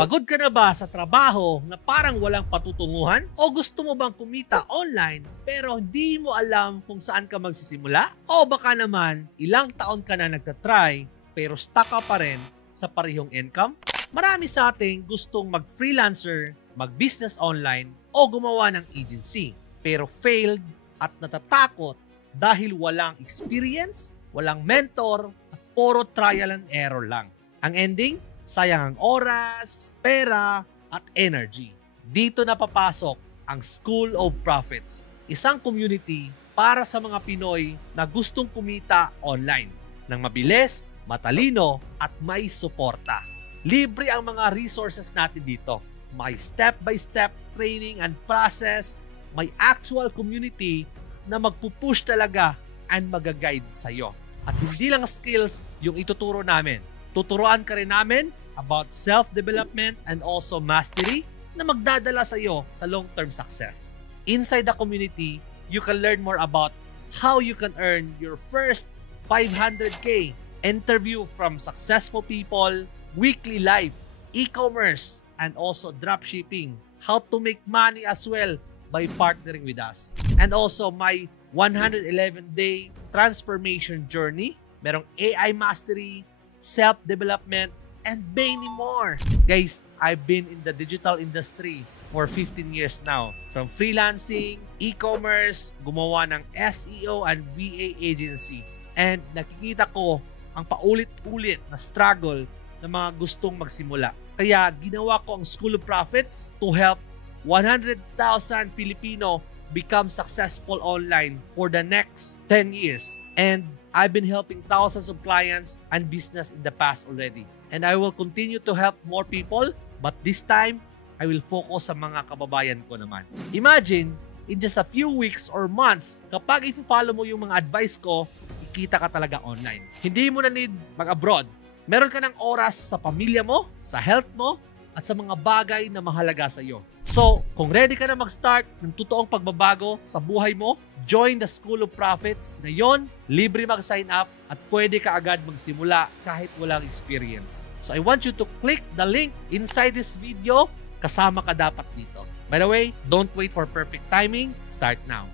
Pagod ka na ba sa trabaho na parang walang patutunguhan? O gusto mo bang kumita online pero hindi mo alam kung saan ka magsisimula? O baka naman ilang taon ka na nagtatry pero stuck ka pa rin sa parehong income? Marami sa ating gustong mag-freelancer, mag-business online o gumawa ng agency pero failed at natatakot dahil walang experience, walang mentor at puro trial and error lang. Ang ending? Sayang ang oras, pera, at energy. Dito na papasok ang School of Profits, isang community para sa mga Pinoy na gustong kumita online ng mabilis, matalino, at may suporta. Libre ang mga resources natin dito. May step-by-step training and process, may actual community na magpupush talaga and mag-guide sa'yo. At hindi lang skills yung ituturo namin. Tuturuan ka rin namin about self-development and also mastery na magdadala sa iyo sa long-term success. Inside the community, you can learn more about how you can earn your first 500K, interview from successful people, weekly live, e-commerce, and also dropshipping, how to make money as well by partnering with us. And also my 111-day transformation journey, merong AI mastery, self-development, and many more. Guys, I've been in the digital industry for 15 years now. From freelancing, e-commerce, gumawa ng SEO and VA agency. And nakikita ko ang paulit-ulit na struggle ng mga gustong magsimula. Kaya ginawa ko ang School of Profits to help 100,000 Filipino become successful online for the next 10 years. And I've been helping thousands of clients and business in the past already. And I will continue to help more people, but this time, I will focus sa mga kababayan ko naman. Imagine, in just a few weeks or months, kapag i-follow mo yung mga advice ko, ikita ka talaga online. Hindi mo na need mag-abroad. Meron ka ng oras sa pamilya mo, sa health mo, at sa mga bagay na mahalaga sa iyo. So, kung ready ka na mag-start ng totoong pagbabago sa buhay mo, join the School of Profits. Ngayon, libre mag-sign up at pwede ka agad magsimula kahit walang experience. So, I want you to click the link inside this video. Kasama ka dapat dito. By the way, don't wait for perfect timing. Start now.